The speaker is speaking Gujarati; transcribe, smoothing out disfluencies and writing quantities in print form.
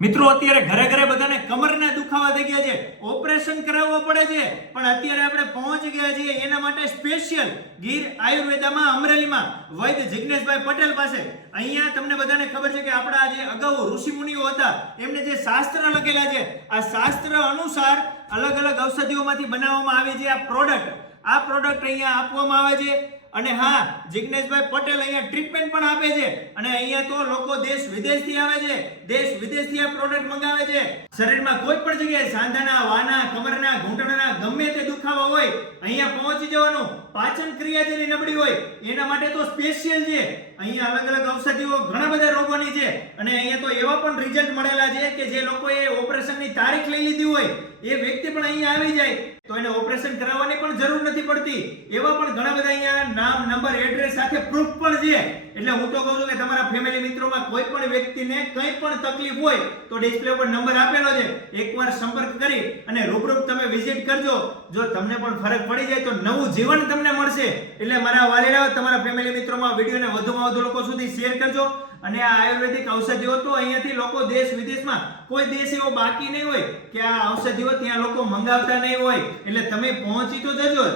મિત્રો અત્યારે ઘરે ઘરે બધાને કમરના દુખાવા થઈ ગયા છે, ઓપરેશન કરાવવો પડે છે, પણ અત્યારે આપણે પહોંચી ગયા છીએ એના માટે સ્પેશિયલ ગીર આયુર્વેદામાં અમરેલીમાં વૈદ્ય જિગ્નેશભાઈ પટેલ પાસે. અહીંયા તમને બધાને ખબર છે કે આપણા જે અગાઉ ઋષિમુનિઓ હતા એમને જે શાસ્ત્ર લખેલા છે, આ શાસ્ત્ર અનુસાર અલગ અલગ ઔષધિઓમાંથી બનાવવામાં આવે છે આ પ્રોડક્ટ અહીંયા આપવામાં આવે છે. અને હા, જિગ્નેશભાઈ પટેલ અહીંયા ટ્રીટમેન્ટ પણ આપે છે અને અહીંયા તો લોકો દેશ વિદેશથી આવે છે, દેશ વિદેશથી આ પ્રોડક્ટ મંગાવે છે. શરીરમાં કોઈ પણ જગ્યાએ સાંધાના, વાના, કમરના, ઘૂંટણના ગમે તે દુખાવા હોય અહીંયા પહોંચી જવાનું. પાચન ક્રિયા જેની નબળી હોય એના માટે તો સ્પેશિયલ છે. અહીંયા અલગ અલગ ઔષધિઓ ઘણા બધા રોગોની છે અને અહીંયા તો એવા પણ રિઝલ્ટ મળેલા છે કે જે લોકોએ ઓપરેશનની તારીખ લઈ લીધી હોય એ વ્યક્તિ પણ અહીંયા આવી જાય તો એને ઓપરેશન કરાવવાની પણ જરૂર નથી પડતી. એવા પણ ઘણા બધા અહીંયા નામ, નંબર, એડ્રેસ સાથે પ્રૂફ પણ છે. એટલે હું તો કહું છું કે તમારા ફેમિલી મિત્રોમાં કોઈ પણ વ્યક્તિને કંઈ પણ તકલીફ હોય તો ડિસ્પ્લે ઉપર નંબર આપેલો છે, એકવાર સંપર્ક કરી અને રૂબરૂ તમે વિઝિટ કરજો. જો તમને પણ ફરક પડી જાય તો નવું જીવન તમને મળશે. એટલે મારા વાલીડાઓ, તમારા ફેમિલી મિત્રોમાં વિડીયોને વધુમાં વધુ લોકો સુધી શેર કરજો. અને આ આયુર્વેદિક ઔષધિઓ તો અહીંયાથી લોકો દેશ વિદેશમાં કોઈ દેશ એવો બાકી નહીં હોય કે આ ઔષધિઓ ત્યાં લોકો મંગાવતા નહીં હોય. એટલે તમે પહોંચી તો જજો.